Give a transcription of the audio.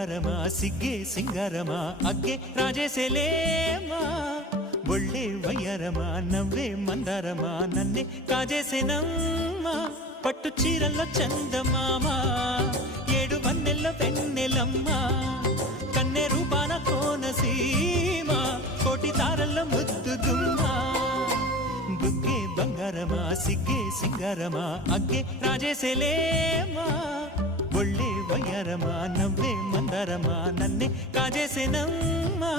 బంగారమా సిగ్గే సింగారమా అగ్గే రాజేసేలేమా ఒళ్ళే వయ్యారమా నవ్వే మందారమా నన్నే కాజేసేనమ్మా పట్టు చీరల్లో చందమామా ఏడు వన్నెల్లో వెన్నెలమ్మా కన్నె రూపాన కోనసీమ కోటి తారల్లో ముద్దుగుమ్మా బుగ్గే బంగారమా సిగ్గే సింగారమా అగ్గే రాజేసేలేమా ఒళ్ళే వయ్యారమా నవ్వే మందారమా నన్నే కాజేసేనమ్మా